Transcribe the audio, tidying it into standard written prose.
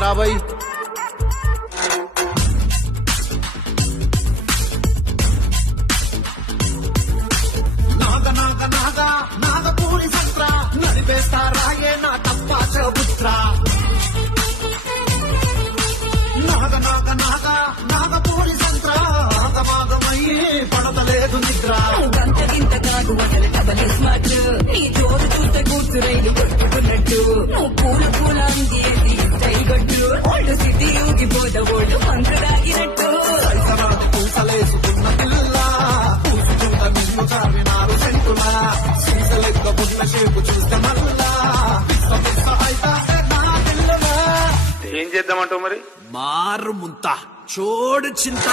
లేరా బాయ్. నాగపూరి సంత్ర నడిపేస్తారాయే నా తప్ప చబుత్ర. నాగపూరి సంత్ర ఆగమాగమయ్యి పడతలేదు నిద్ర. గంట కాదు అసలు డబల్ స్మార్ట్. నీ జోరు చూస్తే కూతురైలు కొట్టుకున్నట్టు. నువ్వు పూల అందేసి స్టైల్ కొట్టు. ఓల్డ్ సిటీ ఊగిపోత ఓల్డ్ పంకరాగినట్టు. పూసలేసుకున్న పిల్ల పూసుకుంట నిన్ను చావినారు సెంటులా. సీసలెక్క పుట్ల షేపు చూస్తే మల్లా నా పిల్లలా. ఏం చేద్దామంటావు మరి? మారు ముంత చోడు చింత